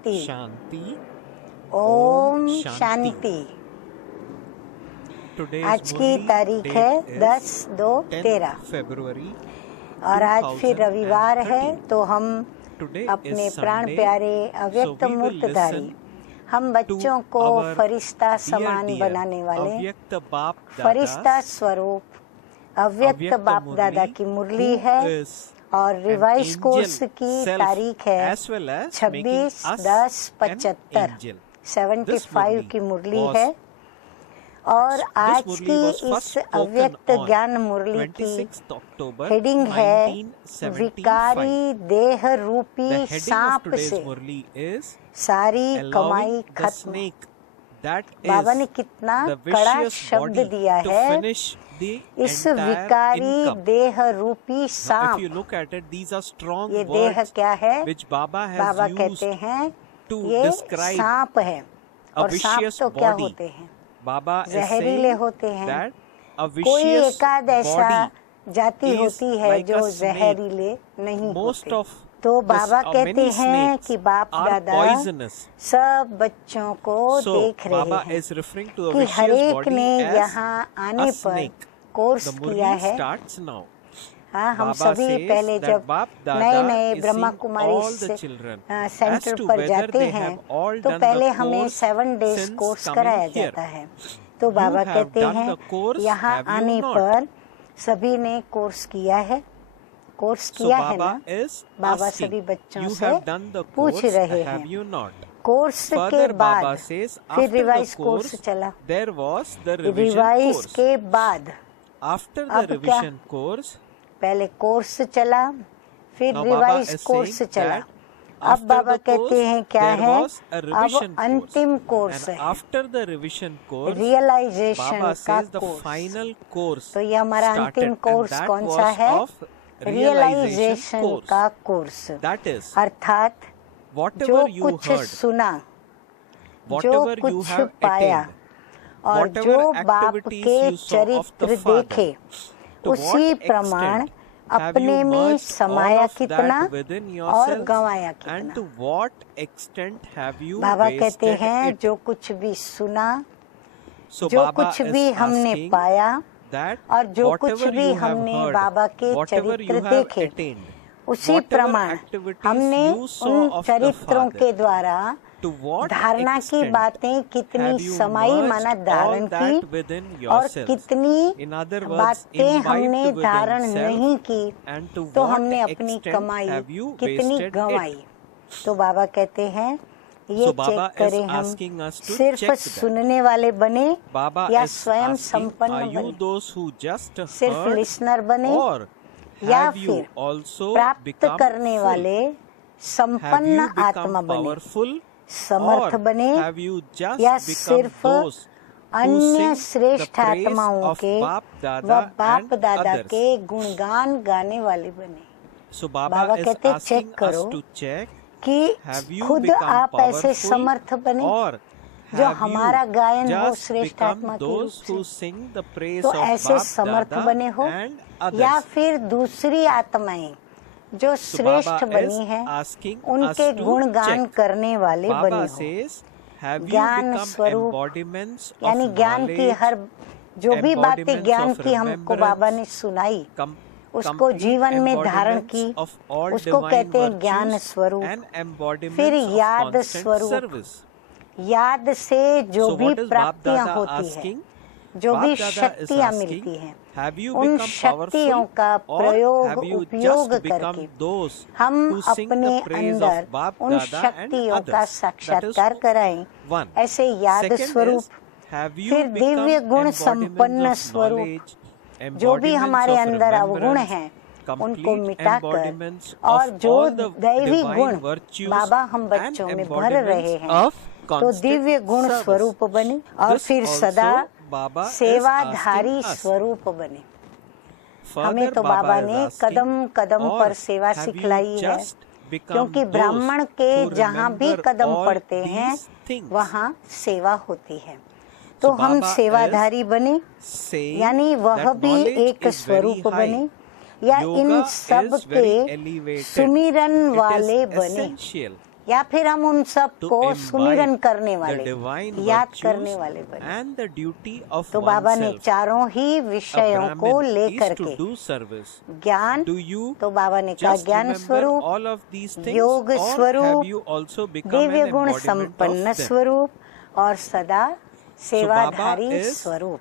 शांति। शांति। ओम शांति। आज की तारीख है 10/2/13 फरवरी और आज फिर रविवार है, तो हम अपने प्राण प्यारे अव्यक्त मूर्तधारी हम बच्चों को फरिश्ता समान बनाने वाले फरिश्ता स्वरूप अव्यक्त बाप दादा की मुरली है और रिवाइज कोर्स की तारीख है 26/10/75 75 की मुरली है। और आज की इस अव्यक्त ज्ञान मुरली की हेडिंग है विकारी देह रूपी सांप से सारी कमाई खत्म। बाबा ने कितना कड़ा शब्द दिया है, इस विकारी देह रूपी सांप। ये देह क्या है? बाबा कहते हैं ये सांप है। और सांप तो क्या होते हैं? जहरीले होते हैं। कोई एकाध ऐसा जाति होती है जो जहरीले नहीं होते। तो बाबा कहते हैं कि बाप दादा सब बच्चों को देख रहे हैं कि हर एक ने यहाँ आने पर कोर्स किया है। हाँ, हम सभी पहले जब नए नए ब्रह्मा कुमारी सेंटर पर जाते हैं तो पहले हमें 7 डेज कोर्स कराया जाता है। तो बाबा कहते हैं यहाँ आने पर सभी ने कोर्स किया है। कोर्स किया है ना? बाबा सभी बच्चों से पूछ रहे हैं। कोर्स के बाद फिर रिवाइज कोर्स चला। रिवाइज के बाद अब क्या? पहले कोर्स चला, फिर रिवाइज कोर्स चला। अब बाबा कहते हैं क्या है? अब अंतिम कोर्स है, रियलाइजेशन का कोर्स। तो ये हमारा अंतिम कोर्स कौन सा है? रियलाइजेशन का कोर्स। अर्थात जो कुछ सुना, जो कुछ पाया और जो बाप के चरित्र देखे, उसी प्रमाण अपने में समाया कितना और गंवाया कितना। बाबा कहते हैं जो कुछ भी सुना, जो कुछ भी हमने पाया और जो कुछ भी हमने बाबा के चरित्र देखे, उसी प्रमाण हमने उन चरित्रों के द्वारा धारणा की बातें कितनी समाई माना धारण की और कितनी बातें हमने धारण नहीं की, तो हमने अपनी कमाई कितनी गंवाई। तो बाबा कहते हैं ये चेक करें, हम सिर्फ सुनने वाले बने या स्वयं संपन्न बने, सिर्फ लिसनर बने या फिर प्राप्त करने वाले संपन्न आत्मा बने, समर्थ बने या सिर्फ अन्य श्रेष्ठ आत्माओं के व बाप दादा के गुणगान गाने वाले बने। बाबा कहते चेक करो कि खुद आप ऐसे समर्थ बने जो हमारा गायन हो श्रेष्ठ आत्मा के रूप से, तो ऐसे समर्थ बने हो या फिर दूसरी आत्माएं जो श्रेष्ठ बनी है उनके गुणगान करने वाले बने हो। ज्ञान स्वरूप यानी ज्ञान की हर जो भी बातें ज्ञान की हमको बाबा ने सुनाई, उसको जीवन में धारण की, उसको कहते हैं ज्ञान स्वरूप। फिर याद स्वरूप, याद से जो भी प्राप्तियां होती है, जो भी शक्तियां मिलती हैं, उन शक्तियों का प्रयोग उपयोग करके हम अपने अंदर उन शक्तियों का साक्षात्कार कराएं। ऐसे याद स्वरूप, फिर दिव्य गुण संपन्न स्वरूप, जो भी हमारे अंदर अवगुण हैं उनको मिटाकर और जो दैवी गुण बाबा हम बच्चों में भर रहे हैं, तो दिव्य गुण स्वरूप बने और फिर सदा सेवाधारी स्वरूप बने। हमें तो बाबा ने कदम कदम पर सेवा सिखलाई है, क्योंकि ब्राह्मण के जहाँ भी कदम पड़ते हैं वहाँ सेवा होती है। तो हम सेवाधारी बने, यानी वह भी एक स्वरूप बने या इन सब के सुमिरन वाले बने, या फिर हम उन सब to को imbibe सुमिरन करने the वाले, divine याद virtues करने वाले बने। and the duty of तो बाबा ने oneself. चारों ही A विषयों को Brahmin लेकर is to के do service. ज्ञान, Do you तो बाबा ने कहा just ज्ञान remember स्वरूप, all of these things, योग or have स्वरूप, you also become Divya an गुण embodiment संपन्न of them? स्वरूप और सदा सेवाधारी Baba is स्वरूप।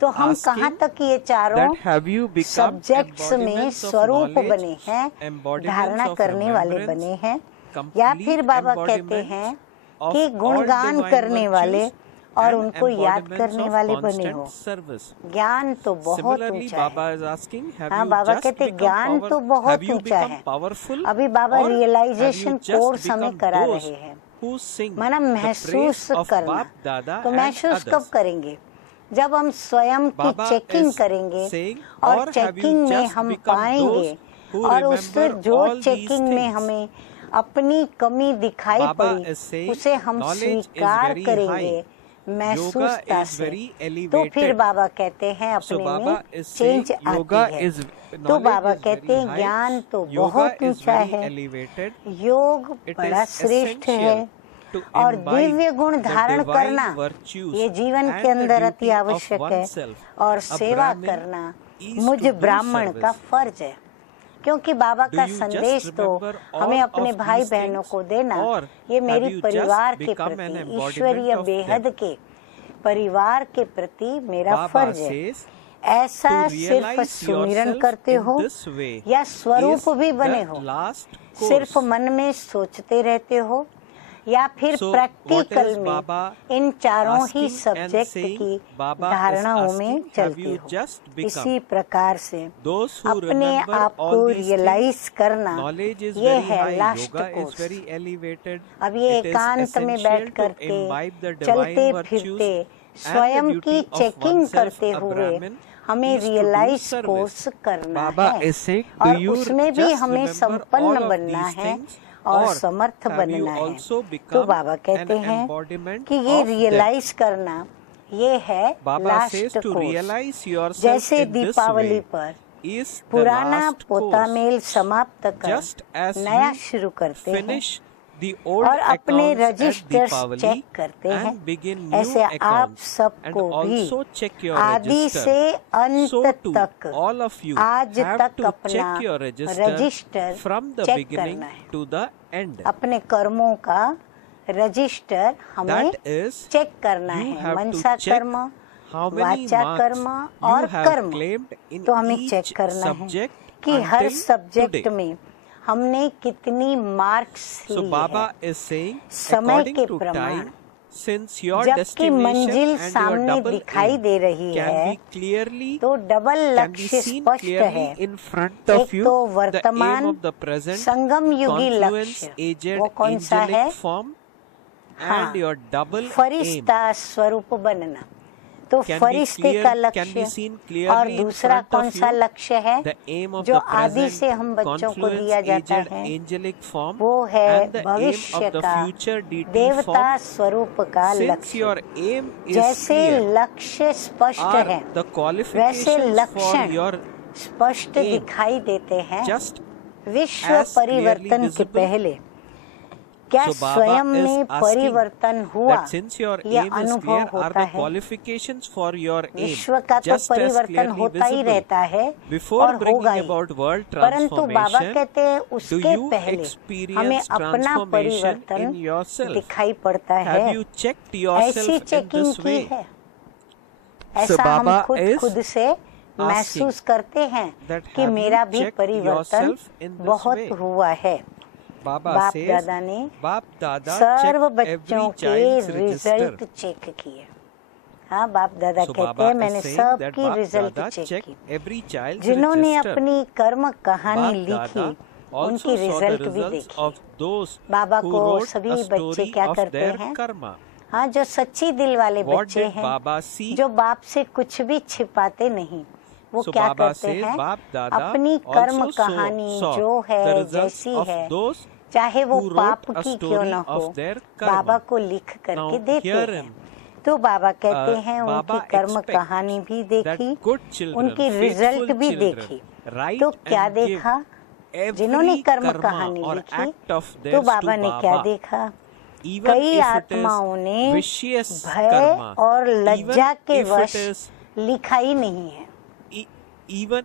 तो हम asking कहाँ तक ये चारों that have you become subjects में embodiments of स्वरूप knowledge, बने हैं, embodiments धारणा of करने वाले remembrance, बने हैं, complete या फिर बाबा कहते embodiments हैं of कि all गुणगान divine करने वाले virtues और and उनको याद embodiments करने of वाले बने constant हो। service. ज्ञान तो बहुत Similarly, ऊंचा Baba है। is asking, have हाँ, you बाबा just कहते become ज्ञान तो have बहुत you ऊंचा become है। powerful, अभी Baba or have realization you just course हमें become करा those रहे हैं। who sing माना the महसूस praise of करना, Bap Dada तो and महसूस कब others? करेंगे? जब हम स्वयं की Baba चेकिंग is करेंगे saying, और or have चेकिंग you में just हम become पाएंगे those who और उस remember जो all these चेकिंग में things? हमें अपनी कमी दिखाई Baba पड़ी is saying, उसे हम knowledge is स्वीकार very करेंगे high. महसूसता Yoga is से। very तो फिर elevated. बाबा कहते हैं So अपने Baba में is saying चेंज yoga आती है। is तो knowledge बाबा is कहते very हैं high. ज्ञान तो Yoga बहुत is ऊंचा very है, elevated. योग It बड़ा is श्रेष्ठ है essential to और imbibe दिव्य गुण the धारण divine करना virtues ये जीवन and के the अंदर अति duty of आवश्यक है oneself. और A सेवा Brahmin करना is मुझ to do ब्राह्मण service. का फर्ज है। क्योंकि बाबा Do का you संदेश just तो remember हमें all अपने of भाई these बहनों things, को देना, or ये have मेरी you परिवार just के become an प्रति, embodiment ईश्वरीय of बेहद them? के परिवार के प्रति मेरा Baba फर्ज है। says, ऐसा to सिर्फ realize सुमिरन yourself करते in हो this way या स्वरूप is भी बने the हो, last सिर्फ course. मन में सोचते रहते हो या फिर So, प्रैक्टिकल what is में Baba इन चारों ही asking and सब्जेक्ट saying? की Baba is धारणाओं में asking, have चलते you हो। just become इसी प्रकार से those who अपने remember आप all को these रियलाइज things? करना, Knowledge is ये very है high, last yoga is course. very elevated. अब ये It is एकांत में essential बैठ to करके imbibe the चलते divine virtues फिरते and the स्वयं duty की of चेकिंग oneself. करते A हुए Brahmin हमें is to do realize service. Course करना Baba है is saying, do और you उसमें भी just हमें remember संपन्न all of बनना these है things, और or समर्थ have you बनना है। also तो become बाबा कहते an हैं embodiment कि ये of them? रियलाइज करना ये है Baba last says to course. realize yourself जैसे in this दीपावली way पर is the पुराना last पोता course. मेल समाप्त कर Just as नया you शुरू करते हैं finish the old और अपने accounts at registers Deepavali check करते हैं, and begin new ऐसे आप accounts, and सबको भी also check your आदि register. से अंत So too, तक all of you आज have तक to अपना check your register register from the check beginning करना है। to the end. अपने कर्मों का रजिस्टर हमें That is, चेक करना you है। have to मनसा check कर्म, how many वाचा marks कर्म you और have कर्म claimed in तो हमें each चेक करना है subject कि हर until सब्जेक्ट today. में हमने कितनी मार्क्स So ली Baba है is saying, समय according के to प्रमाण। time, since your जबकि destination मंजिल and your सामने double दिखाई aim दे रही can है be clearly तो डबल can be लक्ष्य seen स्पष्ट clearly है। in front of एक you, तो the aim वर्तमान of the present, संगम युगी confluence लक्ष्य aged वो कौन सा है? angelic form, हाँ, and your double aim फरिश्ता स्वरूप बनना। तो can be फरिश्ते का clear, can be लक्ष्य seen और clearly in दूसरा front कौन of सा you. लक्ष्य है The aim of जो the आदि से present, हम बच्चों को confluence दिया जाता aged है, angelic form, वो है and the aim भविष्य of the का future deity देवता form. स्वरूप का Since लक्ष्य। your aim is जैसे clear, लक्ष्य स्पष्ट are है the वैसे qualifications for लक्षण your स्पष्ट aim दिखाई देते हैं। just विश्व as clearly परिवर्तन के visible? पहले क्या So Baba स्वयं is में asking परिवर्तन हुआ that since your यह aim is अनुभव clear, are होता the है? qualifications for your aim विश्व का तो just as परिवर्तन clearly होता ही visible? रहता है Before और bringing होगा ही, about world परंतु बाबा transformation, कहते हैं do उसके you पहले experience हमें अपना transformation परिवर्तन in yourself? दिखाई पड़ता Have है। you checked yourself ऐसी in चेकिंग this की way? है, So ऐसा हम Baba खुद is खुद से महसूस करते हैं that कि have मेरा you भी checked परिवर्तन yourself in this बहुत way? हुआ है। Baba बाप says, दादा ने Bap Dada सर्व checked बच्चों every के child's रिजल्ट register. चेक किए। हाँ, बाप दादा So कहते Baba हैं is मैंने saying सब that की Bap result Dada check checked की। every child's जिन्होंने register. अपनी कर्म कहानी Bap लिखी Dada उनकी also saw the रिजल्ट भी results देखी। of those बाबा who को wrote सभी a बच्चे story क्या of करते their हैं? karma. हाँ, जो सच्ची दिल वाले What बच्चे did हैं, Baba see? जो बाप से कुछ भी छिपाते नहीं, वो So क्या Baba करते says, हैं? Bap Dada अपनी कर्म also कहानी saw जो the है results जैसी of है, those चाहे वो who wrote पाप a की क्यों story न हो, of their karma. बाबा को लिख करके Now देते herein, हैं। तो बाबा कहते हैं Baba उनकी कर्म expects कहानी भी that देखी, good children, उनकी faithful रिजल्ट भी children, देखी। write तो क्या and give देखा? जिन्होंने every कर्म karma कहानी or लिखी, act of तो theirs बाबा to ने क्या Baba, देखा? even कई if it आत्माओं is ने vicious भय karma, और लज्जा even के if वश it is लिखा ही नहीं है।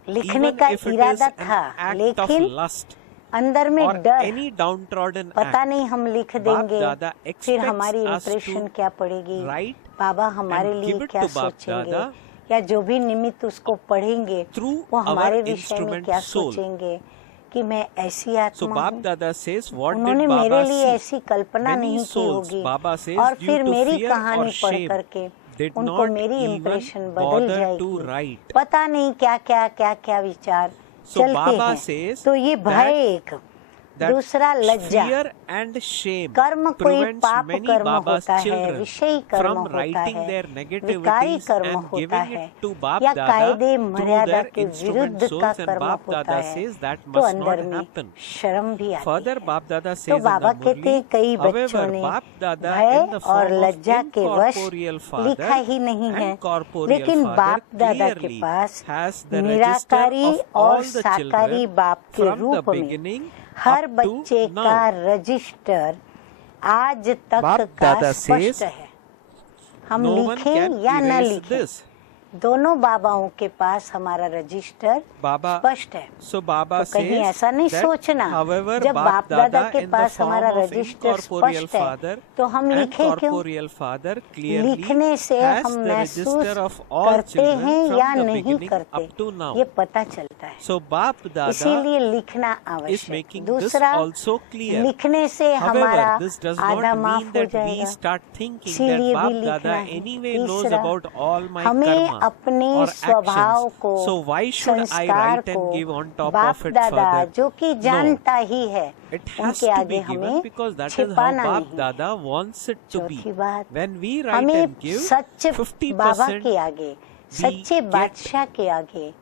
लिखने even का if it is इरादा an था, act of लेकिन lust अंदर में or डर, any downtrodden पता act, नहीं हम लिख बाप देंगे दादा फिर expects हमारी us इम्प्रेशन to क्या पड़ेगी, write बाबा हमारे and लिए give it क्या to बाप सोचेंगे, दादा या जो भी निमित्त उसको पढ़ेंगे through वो हमारे our विषय में instrument क्या soul. सोचेंगे कि मैं ऐसी So आत्मा Bap हूँ। Dada says, what उन्होंने did मेरे Baba लिए see? ऐसी कल्पना Many नहीं की souls, होगी Baba says, और due फिर to मेरी fear कहानी or पढ़ shame, करके did उनको not मेरी even इम्प्रेशन बदल bother to जाएगी। write. पता नहीं क्या क्या क्या क्या विचार So चलते Baba हैं। says तो ये भय that एक, that दूसरा लज्जा। fear and shame कर्म कोई prevents पाप many कर्म Baba's होता है, children विषयी कर्म from होता writing है, their विकारी negativities कर्म and होता giving है, it to Bap या Dada कायदे through मर्यादा their के instrument विरुद्ध का souls, and कर्म Bap होता Dada है, says that तो must अंदर not में happen. शर्म भी आती Further, है। Bap Dada तो says in बाबा the कहते हैं Murli, कई बच्चों however, ने Bap Dada भय in the और form of लज्जा के वश incorporeal लिखा father ही नहीं है, and corporeal लेकिन father बाप दादा के clearly pass has the register Nirankari of और all the साकारी children बाप के from the रूप में beginning हर up to बच्चे now. का रजिस्टर आज तक बाप का दादा स्पष्ट says, है। हम no one लिखें can या न erase लिखें, this. दोनों बाबाओं के पास हमारा रजिस्टर Baba, स्पष्ट है। so Baba तो कहीं says ऐसा नहीं that सोचना, however जब Bap बाप दादा Dada के in the पास form हमारा of रजिस्टर incorporeal स्पष्ट है father तो हम and लिखें क्यों? corporeal father clearly लिखने से has हम the महसूस register of all करते children हैं from या the नहीं beginning करते, up to now. ये पता चलता है। So Bap Dada इसीलिए लिखना is आवश्यक। making this दूसरा, also clear. लिखने से हमारा However, this does आधा not माफ mean हो that we जाएगा, start thinking that इसीलिए भी Bap लिखना Dada है। anyway knows तीसरा, about all my हमें karma अपने or स्वभाव actions. को, So why should I संस्कार write को and give on top बाप of it दादा further? जो कि No. जानता ही है, It has उनके to आगे be given हमें because that is how छिपाना Bap नहीं है। Dada wants it to be. चौथी बात, When we write हमें and give, सच बाबा 50% के आगे, सच्चे get- बादशाह के आगे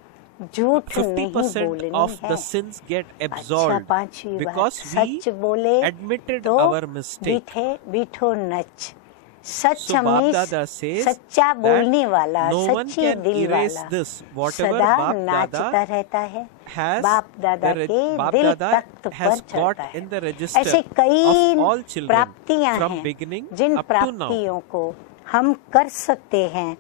झूठ नहीं 50% बोलनी of है। the sins get अच्छा, absolved पांचवी because बात, we सच बोले admitted तो our mistake. बीठो नच, सच So Bap हमें Dada says सच्चा that बोलने वाला, no one सच्ची can दिल erase वाला this. Whatever सदा Bap नाचता Dada रहता है, has बाप दादा the के Bap दिल Dada तख्त पर has got चढ़ता in है। the register ऐसे कई of all children प्राप्तियां from हैं beginning Jin up to now. प्राप्तियों को हम कर सकते हैं।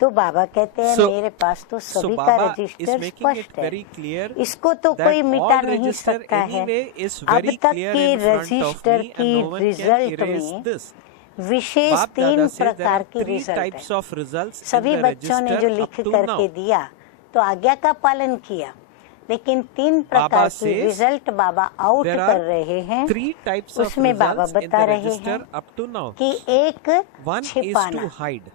तो बाबा कहते हैं So- मेरे पास तो So सभी का Baba is register making it स्पष्ट है, very clear इसको तो that कोई मिटा all नहीं register सकता है। anyway is अब very तक clear के in front of register me की and no one can result erase में this. विशेष Bap 3 Dada says there प्रकार are की 3 रिजल्ट types है। of results in सभी the बच्चों ने जो register लिख up to करके now. दिया तो आज्ञा का पालन किया, लेकिन 3 प्रकार Baba की says result Baba out There कर are रहे हैं। 3 types of उसमें बाबा results in बता the रहे register हैं up to now. कि एक One is छिपाना, to hide.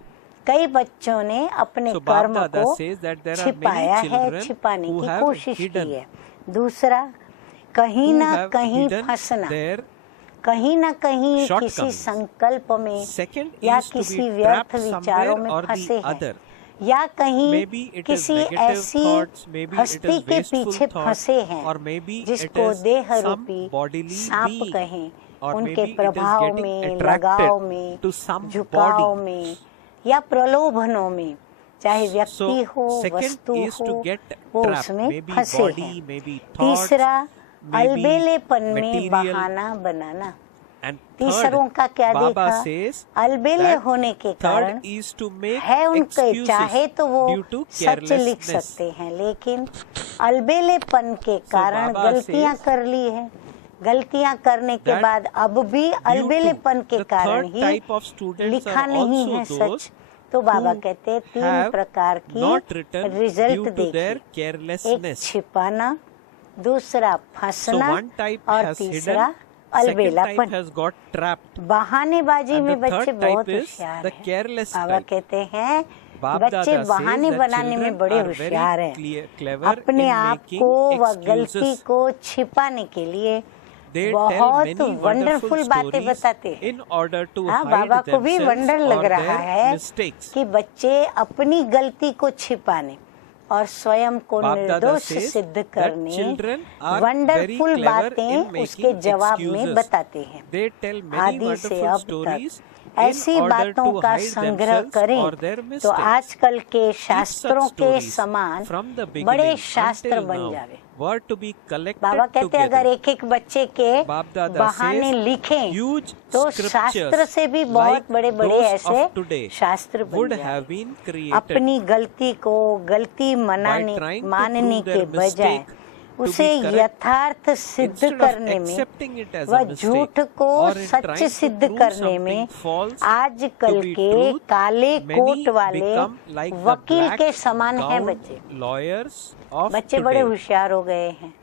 कई बच्चों ने अपने So Bap कर्म Dada को says that there are छिपाया many है, children छिपाने who की have कोशिश hidden, की है। दूसरा, कहीं who ना have कहीं hidden फंसना, their कहीं ना कहीं किसी shortcomings. संकल्प में Second या is to किसी be व्यर्थ trapped विचारों somewhere में or फंसे the हैं, other. या कहीं Maybe it is किसी negative ऐसी thoughts, maybe it हस्ती is के wasteful पीछे thoughts, फंसे हैं or maybe it जिसको is देह some रूपी bodily सांप being, कहें, or उनके maybe it is प्रभाव getting में, attracted लगाव में, to some झुकाव body. में या प्रलोभनों में, चाहे व्यक्ति So हो, second वस्तु is to हो, get वो trapped, उसमें maybe फंसे body, हैं। maybe thoughts, तीसरा, maybe अलबेलेपन में material. बहाना बनाना। And तीसरों third, का क्या Baba देखा? says अलबेले that होने के कारण third is to make है उनके, excuses चाहे तो वो due to सच लिख carelessness. सकते हैं, लेकिन अलबेलेपन के कारण Baba गलतियां says कर ली है। गलतियां करने के that बाद अब भी due to अलबेलेपन के the कारण third he type of students लिखा are नहीं also है those सच। तो बाबा who कहते हैं 3 have प्रकार not की written result due to their देखिए, carelessness. एक छिपाना, दूसरा So फंसना one type और has तीसरा hidden, second type अलबेलापन। has got trapped. बहानेबाजी And में the बच्चे third type बहुत is होशियार the हैं। careless बाबा type. कहते हैं Bap बच्चे Dada says बहाने that बनाने में children बड़े are very होशियार हैं, clever अपने in आप making को व गलती excuses. को छिपाने के लिए They tell बहुत many वंडरफुल wonderful बातें stories बताते हैं। in order to हाँ, hide बाबा को भी themselves वंडर लग or रहा their है mistakes. कि बच्चे अपनी गलती को छिपाने और स्वयं को Bap Dada निर्दोष says सिद्ध that करने children are very wonderful clever in बातें making उसके जवाब में excuses. बताते हैं। They tell many आदि से wonderful अब stories तक ऐसी in order बातों to का hide संग्रह themselves करें or their तो mistakes. आजकल के Keep such शास्त्रों के stories समान from the बड़े beginning शास्त्र until बन now. जावे। were to be collected बाबा कहते हैं अगर together, एक एक बच्चे के बाप दादा बहाने says, लिखें huge तो scriptures शास्त्र से भी बहुत like बड़े बड़े those ऐसे of today शास्त्र बन would जाए। have been created अपनी गलती को गलती by trying to मानने prove के their बजाय mistake to उसे be correct यथार्थ सिद्ध instead of करने में accepting it as व a mistake झूठ को or in such trying to सिद्ध prove करने में something false आजकल to be के truth, काले many कोट वाले become like the वकील black के समान हैं gowned बच्चे। lawyers of बच्चे बड़े today. होशियार हो गए हैं।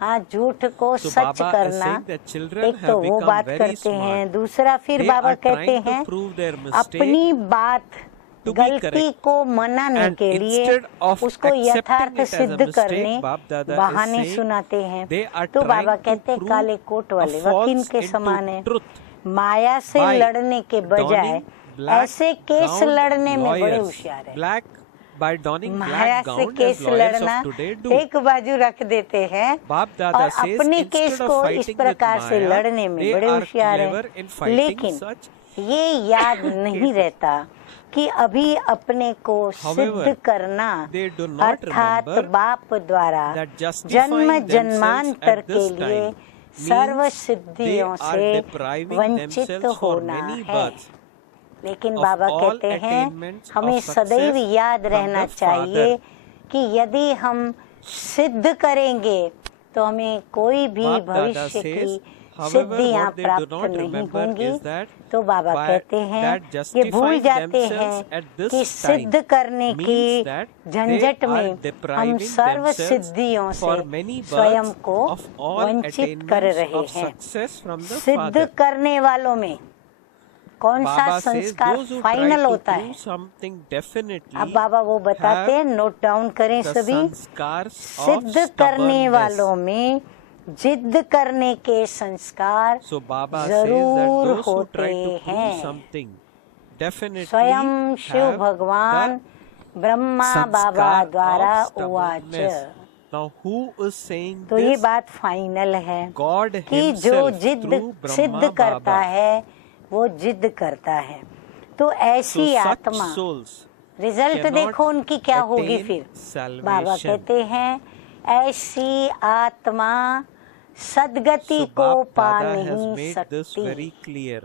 हाँ, झूठ को So सच Baba is करना, saying that children एक तो have वो become बात very करते smart. हैं, दूसरा फिर They बाबा are कहते trying to हैं prove their mistake अपनी बात to be गलती correct. को मनाने And के लिए instead of उसको accepting यथार्थ it as a सिद्ध mistake, करने बाप दादा is बहाने saying सुनाते हैं। they are तो trying बाबा to कहते हैं prove काले कोट वाले a वकील false के into समान है। truth माया से by लड़ने के बजाय donning black ऐसे केस gowned लड़ने में बड़े lawyers. होशियार है। By donning माया black से gowned केस as lawyers लड़ना of today do. एक बाजू रख देते हैं बाप दादा और says अपने केस instead of को इस fighting with प्रकार से Maya, लड़ने में they बड़े are होशियार clever हैं। in fighting लेकिन such ये याद नहीं रहता कि अभी अपने को However, सिद्ध करना they do not अर्थात remember बाप द्वारा that justifying जन्म themselves जन्मांतर at के this लिए time सर्व means सिद्धियों they are से depriving वंचित themselves for होना many है। births लेकिन of बाबा all कहते हैं attainments of हमें सदैव success याद from रहना the चाहिए Father. कि यदि हम सिद्ध करेंगे तो हमें कोई भी बाप दादा भविष्य says, की however, सिद्धियां what they do प्राप्त not नहीं remember होंगी। is that तो बाबा by कहते हैं that ये भूल justifying जाते themselves हैं at this कि time सिद्ध करने means की that झंझट they are में हम depriving सर्व themselves सिद्धियों for से many births स्वयं को of all वंचित कर attainments रहे of हैं। success from the सिद्ध Father. करने वालों में कौन सा Baba says संस्कार those who try final to होता है? prove something definitely अब बाबा वो बताते हैं, नोट डाउन करें the सभी। sanskars of सिद्ध करने stubbornness. वालों में जिद्द करने के संस्कार So Baba says जरूर that those who होते try to prove हैं। something definitely स्वयं शिव have भगवान the ब्रह्मा बाबा sanskar द्वारा of उवाच। stubbornness. Now who is saying तो ये this? बात फाइनल है God कि जो himself जिद्द through Brahma सिद्ध करता Baba. है वो जिद्द करता है। तो ऐसी So such आत्मा souls रिजल्ट cannot देखो उनकी क्या होगी attain फिर। salvation. बाबा कहते हैं ऐसी आत्मा सदगति So को Bap पा Dada has नहीं made this सकती। very clear.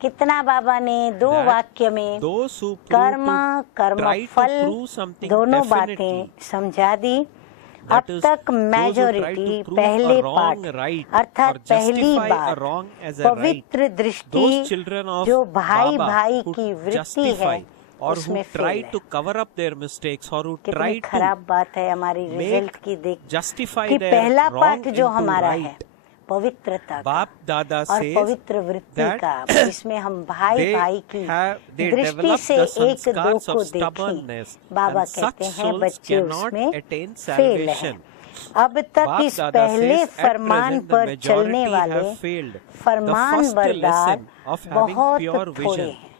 कितना बाबा ने दो that वाक्य में those who prove कर्म to कर्म try to फल prove something दोनों definitely, बातें समझा दी। अब that is, तक those who try majority to prove पहले a wrong पाठ right अर्थात or पहली justify a बात wrong as a right, पवित्र दृष्टि those children of जो भाई Baba भाई who की वृत्ति justify है or उसमें who try फेल है। to cover up their mistakes or who कितनी try to खराब बात है हमारी make रिजल्ट की देख justify कि their पहला wrong पाठ जो into हमारा right. है पवित्रता का बाप दादा और says पवित्र वृत्ति that का, इसमें हम भाई they भाई की they दृष्टि develop से the एक दो sanskars को of stubbornness, देखें। बाबा and such कहते हैं souls बच्चे cannot उसमें attain फेल है। salvation. अब तक बाप इस दादा पहले says, at Farman present the पर चलने majority वाले have failed. The Farman first बरदार lesson of having बहुत pure थोड़े vision, हैं।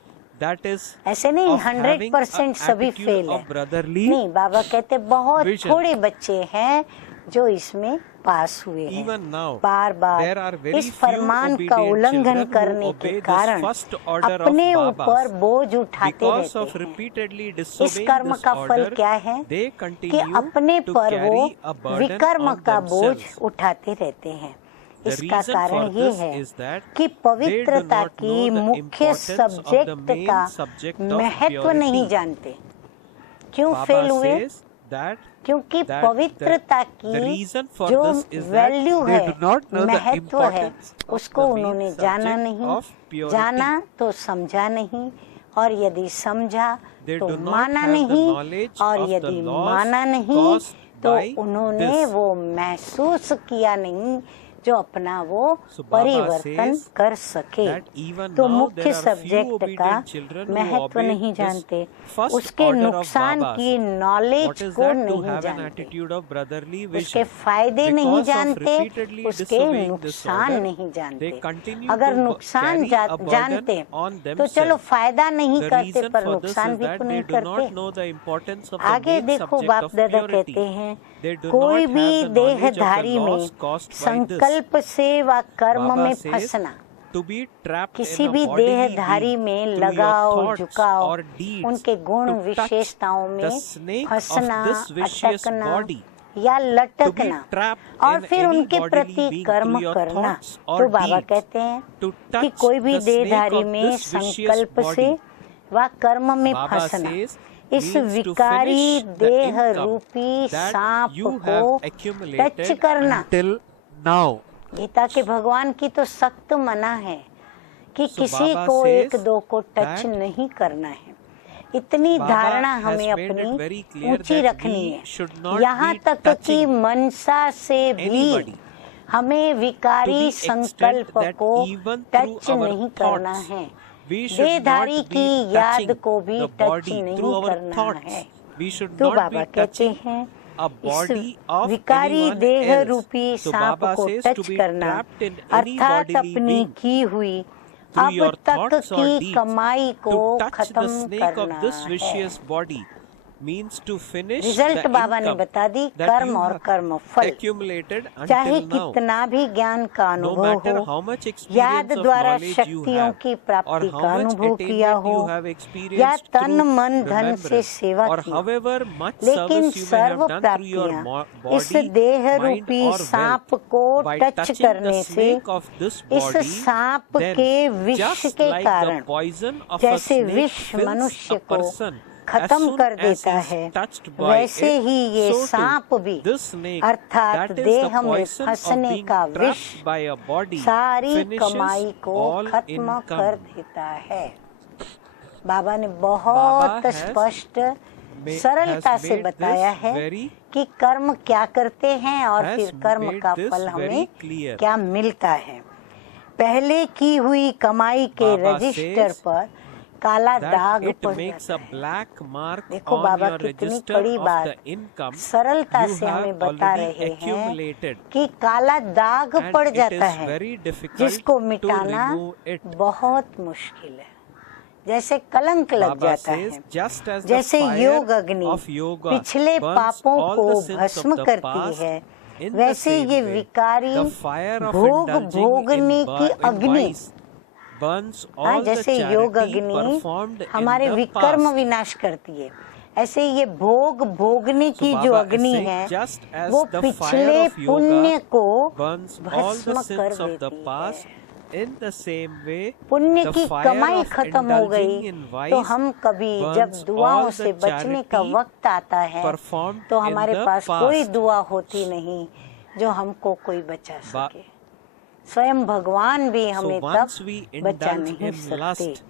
that is ऐसे नहीं of having 100% an सभी attitude फेल है। of brotherly नहीं, बाबा कहते बहुत vision. थोड़े बच्चे हैं जो इसमें पास हुए हैं। Even now, bar there are bar very इस few फरमान का obedient उल्लंघन children who करने obey के this कारण first order of अपने Babas. ऊपर बोझ उठाते Because of रहते हैं। repeatedly इस disobeying कर्म this का फल order, क्या है they कि continue अपने to पर वो carry a burden विकर्म on का बोझ themselves. उठाते रहते हैं। The इसका reason कारण for ये this है is that कि they do पवित्रता not की know the मुख्य importance of the subject main का subject of महत्व purity. नहीं जानते। क्यों Baba फेल हुए? says that क्योंकि that पवित्रता the की reason for जो this is that value they है, do not know the महत्व है, importance of उसको the main उन्होंने subject जाना नहीं, of purity. जाना तो समझा नहीं, और यदि समझा They तो do not माना have the नहीं, knowledge और of the यदि laws माना नहीं caused तो by उन्होंने this. वो महसूस किया नहीं जो अपना वो So Baba परिवर्तन says कर सके। that even तो now मुख्य there are few सब्जेक्ट का obedient children who महत्व obey नहीं this जानते, first उसके order of नुकसान Babas. की What नॉलेज is को that? To नहीं have an जानते, attitude of brotherly उसके vision. फायदे नहीं Because of जानते, repeatedly उसके disobeying this नुकसान order, नहीं जानते। they continue अगर to नुकसान carry a burden जानते on तो themselves. चलो फायदा नहीं The करते, reason पर for this नुकसान is भी that तो they नहीं do not करते। know the importance of the आगे main देखो subject बाप of दादा purity. कहते हैं They do कोई not भी have the knowledge of the देहधारी में laws caused by this. संकल्प से व कर्म Baba में says, फंसना, to be trapped किसी in a भी bodily देहधारी being में through लगाव your thoughts झुकाव or deeds उनके गुण to touch विशेषताओं the में snake फंसना of this vicious अटकना body या to be लटकना trapped और in फिर any उनके bodily प्रति being कर्म through your करना, thoughts or तो बाबा deeds, कहते हैं to कि touch कोई भी the snake देहधारी of में this vicious संकल्प से body. व कर्म में Baba फंसना says इस means to विकारी finish the देह income रूपी that सांप you को have टच accumulated करना। until now. गीता के भगवान की तो सख्त मना है कि So किसी Baba को says एक दो को टच that नहीं करना है। इतनी Baba धारणा has हमें made it अपनी very clear ऊंची that रखनी we है, should not यहाँ be तक कि touching मनसा से भी anybody. हमें To विकारी the extent संकल्प that को even through टच our नहीं करना thoughts, है। we should देहधारी not की be याद touching को भी the टच body through नहीं our करना thoughts. है। We should तो not बाबा be कहते touching हैं a body इस of विकारी anyone देह else. रूपी So सांप Baba को says to टच be करना trapped in any अर्थात bodily अपनी being की हुई through अब your तक thoughts or की deeds. कमाई को To touch the खत्म snake of करना this है। vicious body means to finish result the बाबा ने income बता दी, that कर्म you और have कर्म फल accumulated चाहे until now. कितना भी ज्ञान का No अनुभव matter हो, how much याद experience of द्वारा knowledge you शक्तियों have, की or प्राप्ति how का much अनुभव किया attainment हो you have या experienced तन through मन धन से remembrance, सेवा or की, however much लेकिन service you may have serve done through your प्राप्तियां इस body, देह mind रूपी or सांप wealth, को by टच touching the करने से snake of this इस body, सांप then के विष just के like the कारण poison of a जैसे snake विष fills मनुष्य a को person as खत्म soon कर as देता he is है, touched by वैसे it, ही ये so too सांप भी this snake, अर्थात that is the देह में poison of फंसने being का विष trapped by a body, सारी finishes कमाई को all खत्म कर income. देता है। बाबा ने Baba बहुत has स्पष्ट सरलता से made बताया this है very- कि कर्म क्या करते हैं और has फिर कर्म made का this फल very हमें clear. क्या मिलता है। पहले की हुई कमाई के Baba रजिस्टर says पर काला that दाग it पड़ makes जाता a है। black mark देखो on बाबा your कितनी register बड़ी of बात the income सरलता you से हमें have बता already रहे हैं accumulated, कि काला दाग and पड़ it जाता is है very difficult जिसको to मिटाना remove it. बहुत मुश्किल है। जैसे कलंक लग Baba जाता says, है, just as the जैसे fire योग अग्नि of yoga पिछले burns पापों all को the sins of भस्म the करती past, है, in the वैसे same ये way, विकारी the fire of भोग indulging भोगने in की in अग्नि, vice burns हाँ, all the जैसे योग charity अग्नि performed in हमारे the विकर्म past. विनाश करती है, ऐसे ये भोग भोगने So की जो Baba अग्नि is saying, है just as वो the fire पिछले of yoga पुण्य को burns all the भस्म कर sins of the देती past, है। in the same way, पुण्य the की fire कमाई of खत्म हो गई indulging in तो vice हम कभी जब burns दुआओं all से the बचने का charity वक्त आता है performed तो in हमारे the पास कोई past. दुआ होती नहीं जो हमको कोई बचा Ba- सके। स्वयं भगवान भी हमें once we तब बचा indulge नहीं in सकते। lust,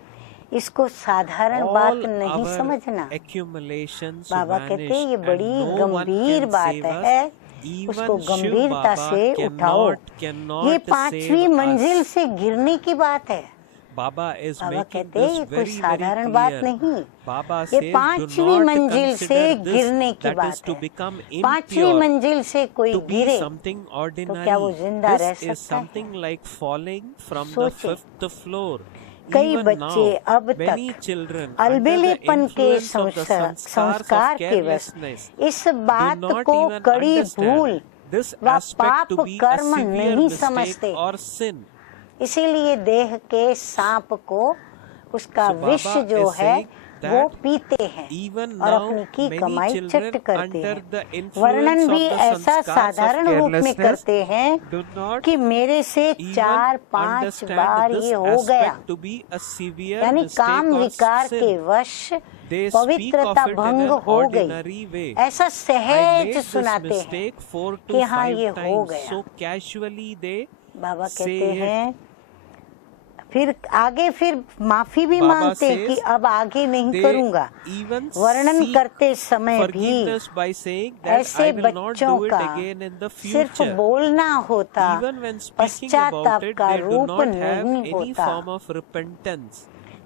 इसको साधारण all बात नहीं our समझना। accumulations बाबा vanish कहते हैं ये and बड़ी no one गंभीर can बात save us. है, Even उसको Shiv गंभीरता Baba से उठाओ। cannot ये save 5वीं us. मंजिल से गिरने की बात है। Baba is बाबा making कहते हैं this ये कोई very साधारण very बात clear. नहीं, Baba ये says, 5वीं do not मंजिल से consider this, गिरने की that is बात to है। become 5वीं impure, मंजिल से कोई to be गिरे something तो क्या वो ordinary. जिंदा रह This is सकता है? something like falling from the सोचें। 5th floor. कई Even बच्चे now, अब many तक children under the अलबेलेपन के influence of the sanskars संस्कार of के वश carelessness इस बात do not को even कड़ी understand भूल this व aspect to पाप be a कर्म severe नहीं mistake समझते। or sin. इसीलिए देह के सांप को उसका So विष Baba जो is है saying वो that पीते हैं even और now अपनी की many कमाई children चट करते under the हैं। influence वर्णन of भी the ऐसा sanskars of साधारण रूप में carelessness करते हैं do not कि मेरे से even 4-5 understand बार this ये हो गया, aspect to be a severe यानी mistake काम or विकार sin. के वश They speak of पवित्रता it in भंग an हो ordinary गई, way. ऐसा I सहज made this सुनाते हैं mistake 4 कि to हाँ 5 ये हो times. गया। So casually they Baba say कहते it. हैं फिर आगे फिर माफी भी Baba मांगते हैं कि says अब आगे नहीं They करूंगा। even वर्णन seek करते समय भी forgiveness by saying that ऐसे I will not बच्चों do it का again in the सिर्फ future. बोलना होता, Even when speaking पश्चाताप about it, का they do रूप not have नहीं any होता। form of repentance.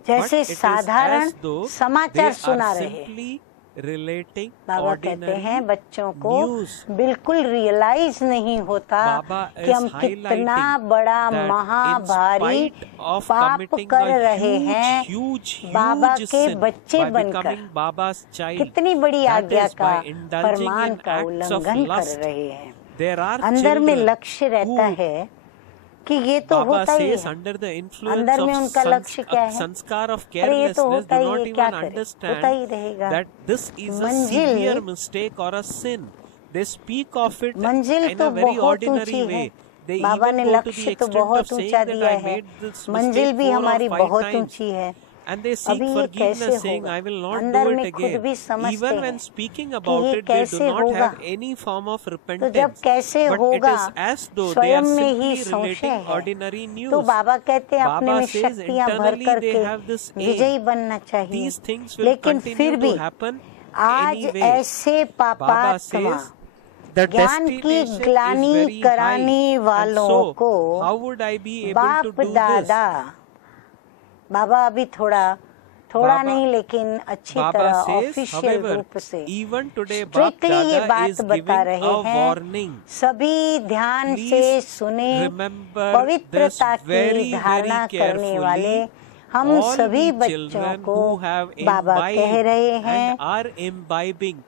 जैसे But it is साधारण as though समाचार they सुना are रहे। simply relating बाबा कहते ordinary हैं बच्चों को news. बिल्कुल रियलाइज नहीं होता Baba कि is हम कितना highlighting बड़ा that in महाभारी spite of पाप committing कर a रहे हैं, huge बाबा के sin बच्चे by बनकर becoming Baba's child, कितनी बड़ी that आज्ञा is का by indulging फरमान in का acts of उल्लंघन कर lust. रहे हैं। There are अंदर में children लक्ष्य रहता who है कि ये तो Baba होता ही says है, under the influence अंदर में of उनका लक्ष्य क्या है? sanskar of अरे ये तो carelessness होता do ही not है, क्या even करे, understand होता ही रहेगा। that this is a मंजिल severe mistake or a sin. They speak of it मंजिल in तो a very बहुत ordinary ऊंची है, way. They बाबा even ने go to the लक्ष्य तो extent of बहुत saying ऊंचा that दिया I है, made this मंजिल mistake भी 4 or हमारी 5 बहुत times. ऊंची है। And they seek अभी ये कैसे forgiveness, saying, होगा, I will not अंदर do it में खुद again. भी समझते Even when हैं speaking कि about ये it, they do कैसे not होगा। have any form of तो जब repentance. कैसे But it होगा, is as though they स्वयं are में ही simply संशय relating है। ordinary तो news. बाबा कहते हैं अपने Baba में says शक्तियां भर internally they करके have this aim. विजयी बनना चाहिए, These things will लेकिन continue फिर to भी happen आज anyway. ऐसे Baba पापात्मा says the ज्ञान की destination is ग्लानि very कराने high. And वालों so, को how would I be able to बाप do this? दादा, बाबा अभी थोड़ा Baba- नहीं लेकिन अच्छी Baba तरह says, ऑफिशियल however, रूप से even today Bap स्ट्रिक्टली ये Dada बात is बता giving रहे a हैं, warning. सभी ध्यान Please से सुने, remember पवित्रता this very, की धारणा very करने वाले carefully. हम All सभी the बच्चों children को who have बाबा कह रहे imbibed हैं, and are imbibing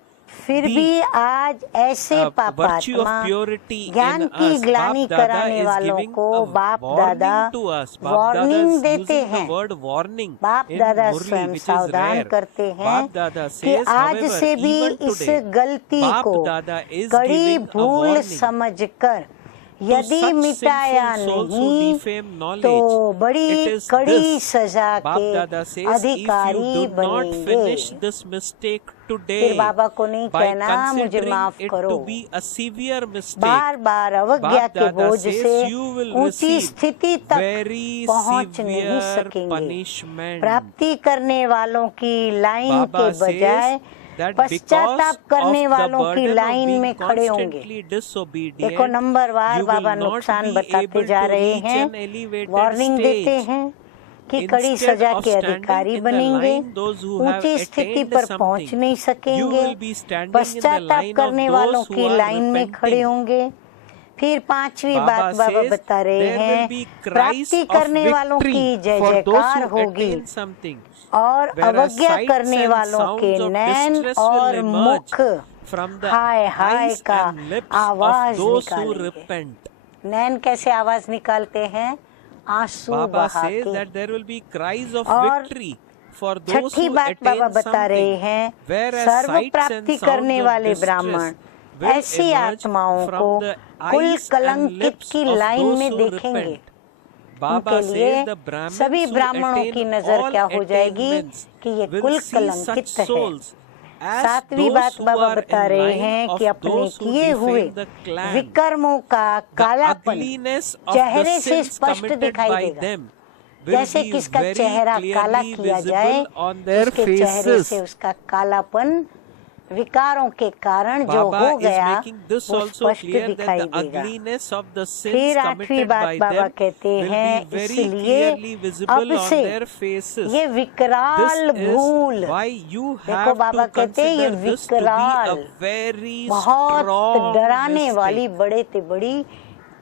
फिर the भी आज ऐसे virtue of पापात्मा purity ज्ञान in की us. ग्लानि Bap Dada कराने is वालों giving को a बाप दादा warning to us. Bap Dada warning is देते using the हैं, word warning बाप in दादा Murli, स्वयं which is सावधान rare. करते हैं Bap Dada कि says, आज however, से भी even इस today, गलती Bap को Dada is कड़ी giving a भूल warning समझकर to यदि such मिटाया sinful souls who नहीं defame knowledge. तो It बड़ी is कड़ी this. सजा Bap के Dada says, if अधिकारी you do not बनेंगे। finish this mistake फिर today बाबा को नहीं by कहना मुझे considering माफ it करो, to be a severe mistake, बार बार अवज्ञा Bap के Dada बोझ says से you will ऊंची receive स्थिति तक very पहुंच नहीं severe सकेंगे। punishment. प्राप्ति करने वालों की लाइन Baba के बजाय says that पश्चाताप because of करने the वालों की burden of लाइन being में खड़े होंगे। constantly disobedient, देखो number war you will Baba not नुकसान be बताते able जा to रहे reach हैं, an elevated वार्निंग देते stage. हैं कि कड़ी Instead सजा of के standing अधिकारी in the बनेंगे, line, those who have ऊंची स्थिति attained पर पहुंच something, नहीं you सकेंगे, will be standing in the पश्चाताप line of करने वालों those who की are लाइन में खड़े repenting. होंगे। फिर पांचवी Baba बात बाबा says बता रहे there will हैं, be cries प्राप्ति of करने वालों की victory जय for those जयकार who होगी attain something, और whereas अवज्ञा sights करने and वालों के sounds of Nain distress will और emerge मुख from the hi hi eyes का and lips आवाज of those who निकालेंगे। repent. नैन कैसे आवाज निकालते हैं? आंसू Baba बहा says के। that there will be cries of और victory for those Chhathi who बात बाबा attain बता रहे something, हैं, whereas सर्व sights and प्राप्ति sounds करने of वाले distress ब्राह्मण will ऐसी emerge आत्माओं from को the कुल eyes and कलंकित lips की of लाइन those में who देखेंगे। repent. Baba उनके लिए says the Brahmins सभी who ब्राह्मणों की attain नजर all क्या हो जाएगी attainments कि ये will कुल see कलंकित such है। souls as सातवीं those बात who बाबा are बता in रहे line हैं of कि अपने those who किए हुए defame the clan. विकर्मों का The कालापन ugliness of चेहरे the से sins स्पष्ट committed दिखाई by देगा। them will जैसे be किसका very चेहरा काला clearly किया जाए, visible on their उसके चेहरे faces. से उसका कालापन विकारों के कारण जो Baba हो is गया making this वो also स्पष्ट clear that दिखाई the देगा। ugliness of the sins फिर आठवीं committed बात by बाबा them कहते will हैं, be very इसलिए clearly visible अब on से their faces. ये विकराल This भूल, is why you देखो have बाबा to कहते हैं ये consider this to be a विकराल, very बहुत strong डराने वाली mistake. बड़े से बड़ी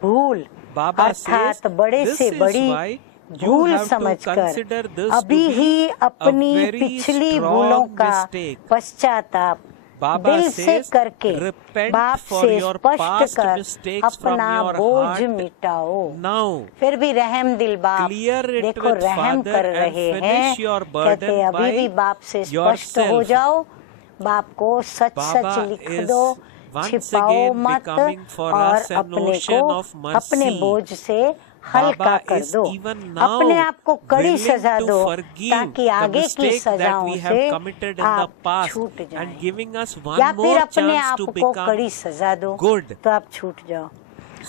भूल, Baba says अर्थात बड़े this से is बड़ी why you भूल have to समझकर consider this to अभी be ही a अपनी very पिछली भूलों strong का mistake. पश्चाताप Baba दिल से says, करके repent बाप for से your स्पष्ट past कर mistakes from अपना your बोझ heart मिटाओ। now. फिर भी रहम दिल बाप Clear it देखो with रहम Father कर and रहे हैं, finish your कहते burden अभी भी by बाप से स्पष्ट हो yourself. जाओ, बाप को सच सच Baba लिख is दो, once छिपाओ again मत becoming for और us an अपने ocean को of mercy. अपने बोझ से हल्का Baba कर is दो, even now अपने आप को कड़ी willing सजा to दो forgive ताकि the आगे की mistake that सजाओं we have से committed in the आप past छूट and जाएं, giving us या one फिर more अपने chance आप to को कड़ी become सजा दो good. तो आप छूट जाओ।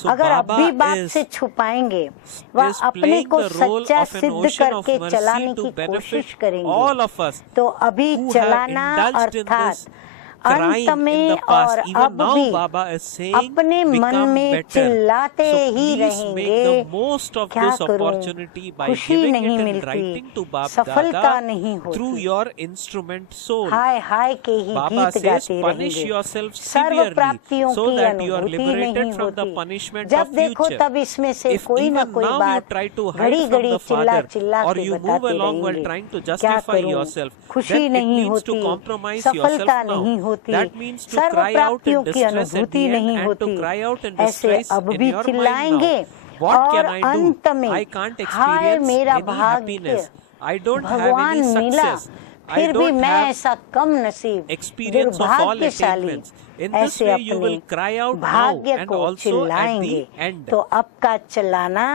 So अगर अब Baba भी बाप is से छुपाएंगे व is अपने playing को the role सच्चा of an सिद्ध ocean of करके mercy चलाने to की benefit कोशिश करेंगे, all of us तो अभी who have चलाना indulged in अर्थात this crime अंत in the में past. और Even अब now भी Baba is saying अपने मन become में better. चिल्लाते So ही please make रहेंगे, the most of क्या this करूं, opportunity by खुशी giving नहीं it in मिलती, writing to Bap सफलता Dada नहीं through होती, your instrument soul. हाय हाय के ही Baba गीत says गाते punish रहेंगे, yourself सर्व severely प्राप्तियों so की that you are अनुभूति liberated नहीं from the होती। punishment जब of देखो future. तब इसमें से If कोई ना even कोई now you बात try to घड़ी hide from घड़ी the चिल्ला Father चिल्ला or के you move बताते along while रहेंगे, trying to क्या justify करूं, yourself, खुशी then it नहीं means to होती, compromise सफलता yourself नहीं now. होती, That means to serve cry out in प्राप्तियों की distress at अनुभूति the end नहीं and to होती, cry out in ऐसे distress अब in भी your mind चिल्लाएंगे now. What और can I do? अंत में I can't हाय experience मेरा any भाग्य, happiness. I don't have भगवान any मिला, success. फिर भी don't मैं have ऐसा कम नसीब experience of all दुर्भाग्यशाली attainments. In this ऐसे way you अपने will cry out now भाग्य and को also at चिल्लाएंगे। the end. तो अब का चिल्लाना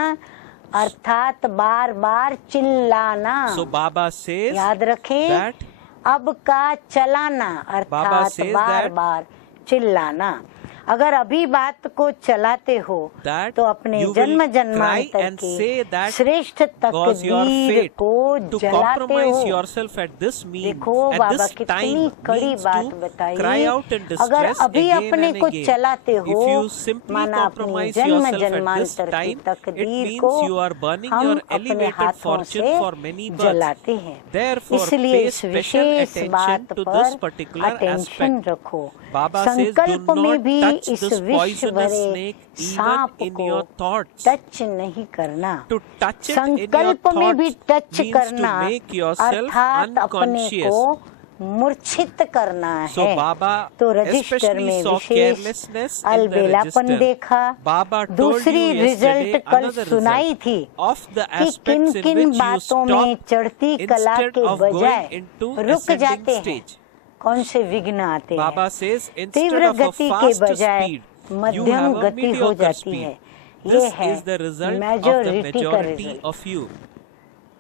अर्थात बार बार चिल्लाना, So Baba says याद रखें, that अब का चलाना Baba अर्थात says बार that बार चिल्लाना। अगर अभी बात को चलाते हो that तो अपने you will जन्म cry जन्मांतर and say की that श्रेष्ठ was your तकदीर fate को to जलाते compromise हो। yourself at this means, देखो at बाबा this कितनी time कड़ी means बात to बताई। cry out in अगर distress अभी again अपने and को again. चलाते If हो you simply माना अपनी compromise जन्म yourself at this जन्मांतर की time, it तकदीर means को you are burning हम your अपने elevated हाथों fortune से for many births. जलाते हैं। Therefore, इसलिए pay इस special विशेष attention बात to पर this particular अटेंशन aspect. रखो। Baba says, संकल्प do में not भी touch इस this विष poisonous भरे snake even सांप in को your thoughts. टच नहीं करना। To touch it in your संकल्प में भी thoughts टच means करना to make yourself अर्थात अपने unconscious. को मूर्छित करना So है। Baba तो रजिस्टर especially में saw विशेष carelessness in the अलबेलापन register. देखा। Baba told दूसरी you रिजल्ट yesterday कल another सुनाई result थी of the कि aspects किन in किन which you बातों में stop चढ़ती कला instead के of going बजाय into रुक ascending जाते हैं। stage. कौन से विघ्न आते Baba हैं? says instead तीव्र of a गति के fast बजाय speed, you मध्यम have a गति हो mediocre जाती speed. है। ये This है is the result of the majority का majority रिजल्ट। of you.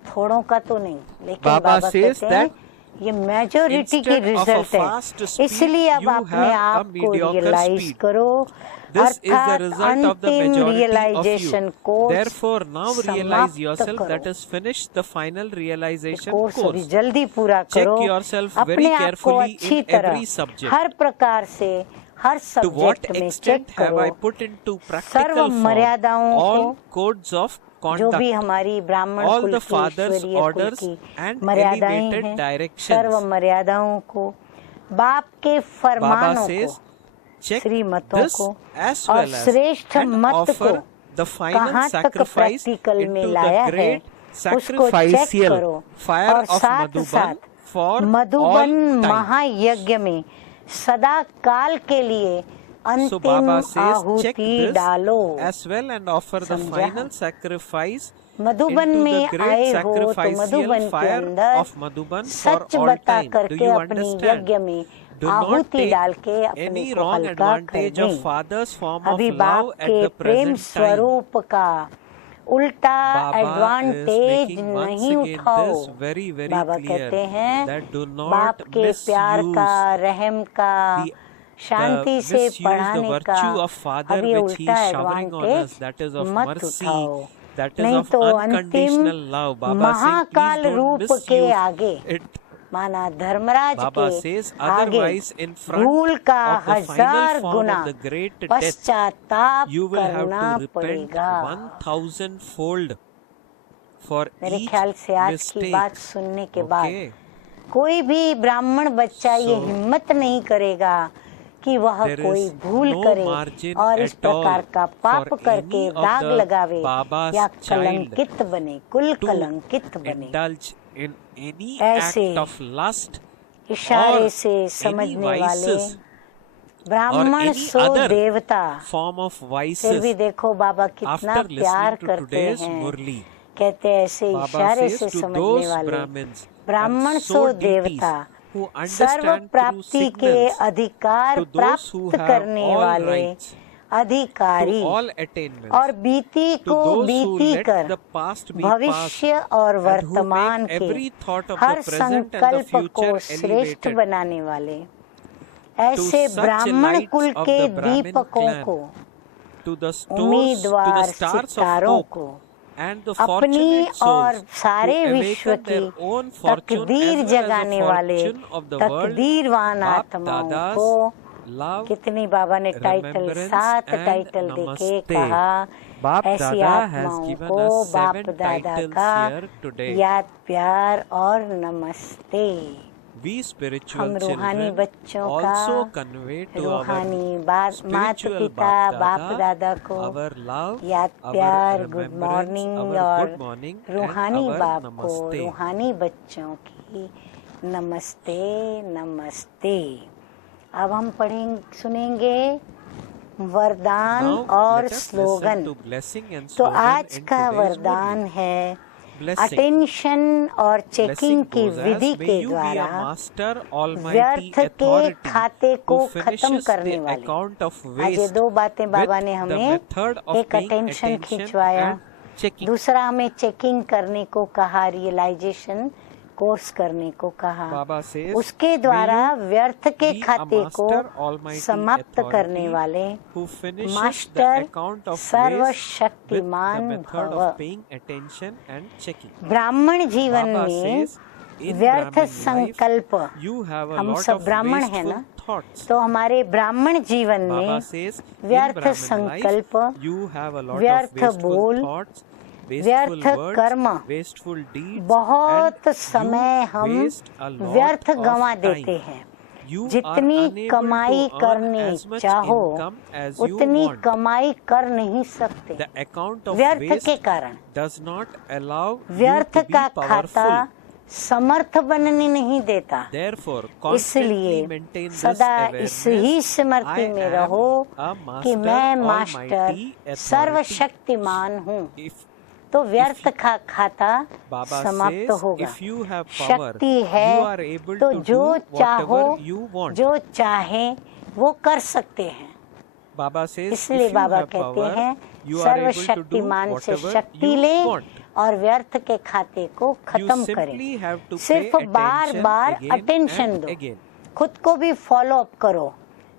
थोड़ों का तो नहीं, लेकिन Baba बाबा says कहते हैं that ये मेजॉरिटी की instead of a result fast है। speed, इसलिए अब you अपने have a आप को mediocre रियलाइज speed. करो। This is the अर्थात result of the अंतिम majority of realization you. Course Therefore, now realize समाप्त yourself करो। that is finished the final realization course अभी course. जल्दी पूरा Check करो। yourself अपने very आप को carefully अच्छी in तरह every subject. हर प्रकार से हर To what सब्जेक्ट में चेक extent have करो। I put into सर्व practical form मर्यादाओं all को, codes of जो भी conduct, हमारी ब्राह्मण all कुल the की father's ईश्वरीय कुल orders की and मर्यादाएं elevated हैं, directions. सर्व मर्यादाओं को, बाप के Baba फरमानों says, को, check श्रीमतों this को as और well as श्रेष्ठ and मत को offer the final कहाँ तक sacrifice प्रैक्टिकल में into लाया the है great उसको चेक sacrificial करो। fire और of साथ Madhuban साथ for मधुबन all time. महायज्ञ में सदा काल के लिए So अंतिम Baba says, check आहुति this डालो। as well and offer the समझा? final sacrifice Madhuban into the में great आए हो तो sacrificial मधुबन के fire अंदर of Madhuban for such all बता time. Do करके you अपनी understand? यज्ञ में Do not आहुति take डाल के अपने any को wrong हल्का कर advantage of दें। father's form of अभी love बाप at के the प्रेम present time. स्वरूप का उल्टा Baba is advantage making once नहीं again उठाओ। this very, very Baba clear कहते हैं that do not बाप के प्यार misuse का, रहम का, शांति से misuse the पढ़ाने का virtue of father अभी which he उल्टा is showering on us, advantage that is of मत mercy, उठाओ। that is नहीं of तो unconditional अंतिम love. Baba saying, Mahakal please don't रूप के misuse आगे it. माना धर्मराज Baba के says, आगे otherwise in front भूल का of the final हजार form Guna of the great death, पश्चाताप you will have करना to repent पड़ेगा। 1000-fold for मेरे each ख्याल से आज की mistake. बात सुनने के बाद Okay. कोई भी ब्राह्मण बच्चा ये So, हिम्मत नहीं करेगा कि वह there कोई is भूल no करे margin और इस at all प्रकार का पाप for करके any of दाग the लगावे Baba's या child कलंकित बने, कुल to कलंकित बने। indulge in any ऐसे act of lust इशारे or से any समझने वाले vices ब्राह्मण any सो other देवता। form of फिर भी vices. देखो बाबा कितना After प्यार listening to करते today's हैं। Murli, कहते ऐसे Baba इशारे says से to समझने those वाले Brahmins ब्राह्मण and सो so deities देवता, who सर्व understand through प्राप्ति के signals अधिकार to those who प्राप्त have करने all वाले rights, अधिकारी to all attainments, और बीती to को those who बीती let कर the past be भविष्य past, और and who वर्तमान make के every thought of her the present and the संकल्प को future श्रेष्ठ elevated बनाने वाले ऐसे such ब्राह्मण lights कुल of के the Brahmin दीपकों clan, को, to the उम्मीदवार stars of सितारों hope को and the अपनी fortunate और souls सारे who विश्व awaken की their own fortune तकदीर as well as जगाने the वाले fortune of the world, तकदीरवान बाप आत्माओं दादा's को love, कितनी बाबा ने टाइटल remembrance 7 and टाइटल देके namaste. कहा Baap ऐसी Dada has आत्माओं given को us बाप 7 दादा titles का here today. याद प्यार और नमस्ते। We हम spiritual रूहानी children बच्चों का also convey to our रूहानी माता spiritual पिता बाप दादा को our love, याद our प्यार गुड remembrance, मॉर्निंग our और good morning and रूहानी our बाप को namaste. रूहानी बच्चों की नमस्ते नमस्ते। अब हम सुनेंगे वरदान Now, और let us slogan. listen to blessing and तो slogan आज in का today's वरदान Murli. है blessing. अटेंशन और चेकिंग Blessing की goes as, विधि may के you be a द्वारा master, almighty व्यर्थ के authority खाते को who खत्म finishes करने the वाले। account of आज ये waste दो बातें बाबा with ने the हमें method of एक paying attention attention खिंचवाया, and checking. दूसरा हमें चेकिंग करने को कहा, रियलाइजेशन कोर्स करने को कहा। Baba says, उसके द्वारा may you व्यर्थ के be a खाते को master, almighty समाप्त करने authority वाले who finishes the master account of waste with the सर्वशक्तिमान method भव। of paying attention and checking. ब्राह्मण जीवन Baba में says, in व्यर्थ Brahmin life, संकल्प, you have a हम lot सब of ब्राह्मण हैं wasteful ना, thoughts. तो हमारे ब्राह्मण जीवन Baba में says, in व्यर्थ Brahmin संकल्प, life, you have a lot of व्यर्थ wasteful बोल, thoughts, wasteful व्यर्थ words, कर्म, wasteful deeds, बहुत and समय you हम waste a lot व्यर्थ of गंवा time. देते हैं। You जितनी are unable कमाई to earn करनी as much चाहो income as you उतनी want. कमाई कर नहीं सकते, The account of व्यर्थ waste के कारण। does not allow you व्यर्थ to be का खाता powerful. समर्थ बनने नहीं देता। Therefore, इसलिए constantly maintain this सदा इस ही awareness, स्मृति I में am रहो a कि master, मैं मास्टर almighty authority. सर्वशक्तिमान हूँ। If तो व्यर्थ का खाता Baba समाप्त says, होगा। if you have power, शक्ति you है are able तो to जो do चाहो, whatever you want. जो चाहे वो कर सकते हैं। Baba says, इसलिए if you बाबा have कहते power, हैं you are able to do सर्वशक्तिमान से whatever शक्ति you लें want. और व्यर्थ के खाते को You खत्म simply करें। have to सिर्फ pay bar attention bar again attention and दो, again. खुद को भी फॉलो अप करो,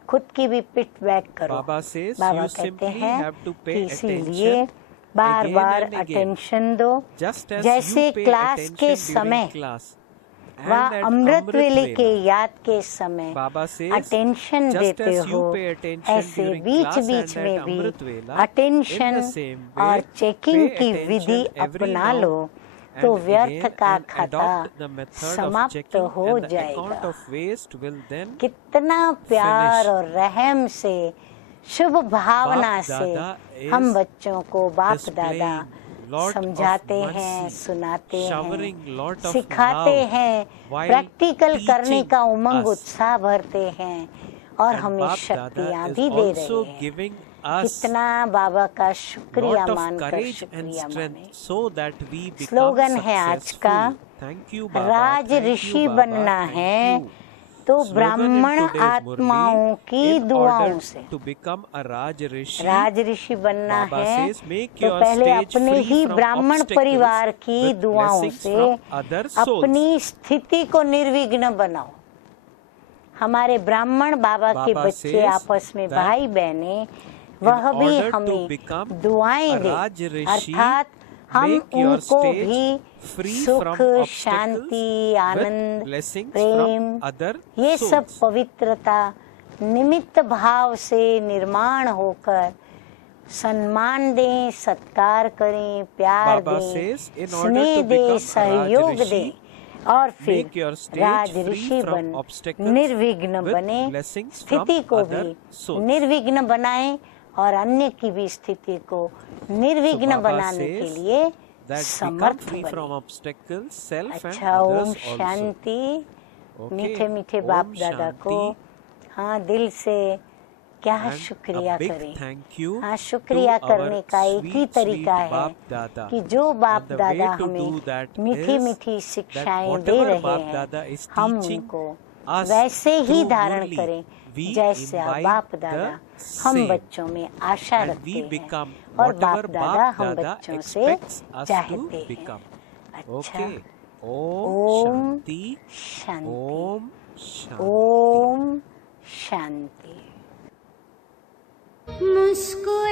खुद की भी पिट बैक करो। Baba says, बाबा you कहते simply हैं have to कि pay इसीलिए attention bar again bar and again. Attention दो। Just as जैसे you pay क्लास attention के during समय class व and at अमृत वेले के Vela. याद के समय Baba says, अटेंशन just देते as you हो, pay attention ऐसे during beach class beach and में at भी Amrit Vela, attention in the same way, और चेकिंग pay की attention विधि every अपना now लो तो and व्यर्थ again का and खाता adopt the method of समाप्त checking हो and the account जाएगा। of waste will then कितना प्यार finish. और रहम से, शुभ भावना बाप से दादा is हम बच्चों को बाप दादा displaying lot of समझाते mercy, हैं, सुनाते showering हैं, lot of सिखाते love हैं, while प्रैक्टिकल करने teaching का उमंग us. उत्साह भरते हैं और And हमें Bap शक्तियाँ Dada is भी दे also रहे हैं। giving us कितना बाबा का शुक्रिया lot of मानकर courage and शुक्रिया माने। strength so that we become slogan है आज का, successful. Thank you, Baba. Raj Thank Rishi you, Baba. बनना Thank है you. तो Slogan in ब्राह्मण today's आत्माओं Murli, की in दुआओं order से। to become a Raj Rishi, राज ऋषि बनना Baba है says, make तो your पहले stage अपने free ही from ब्राह्मण obstacles परिवार की with दुआओं blessings से from other souls. अपनी स्थिति को निर्विघ्न बनाओ। हमारे ब्राह्मण बाबा के Baba बच्चे says आपस में that भाई बहने वह भी order to हमें become दुआएं a दे, Raj Rishi, अर्थात हम make your उनको stage भी free सुख, from obstacles Shanti, with Anand, blessings Prem, from other ये सब souls. पवित्रता निमित्त भाव से निर्माण होकर सम्मान दें, सत्कार करें, प्यार Baba दें, says, in order स्नेह to दें, become a सहयोग Raj दें Rishi, और make your फिर stage Raj free Rishi from बन obstacles निर्विघ्न with बने, blessings स्थिति from को other भी souls. निर्विघ्न बनाएं और अन्य की भी स्थिति को निर्विघ्न So Baba बनाने के says लिए that become Samarth free from बने। obstacles, self and अच्छा, others ओम also. शांति। Okay, मीठे मीठे Om बाप दादा को Shanti हाँ दिल से क्या and शुक्रिया a big करें। thank you हाँ शुक्रिया to करने our का एक ही sweet, तरीका sweet है Bap Dada. कि जो बाप And the दादा way to हमें do that मीठी is मीठी that शिक्षाएं दे whatever रहे Bap हैं Dada is हम teaching उनको us वैसे ही through धारण Murli, करें we जैसे imbibe बाप दादा the हम same. बच्चों में आशा And रखते we हैं become और बाप whatever दादा Bap हम Dada बच्चों से expects us चाहते to हैं। become. अच्छा, Okay. Om ओम Shanti. शांति, Om Shanti. ओम शांति। मुस्कुरा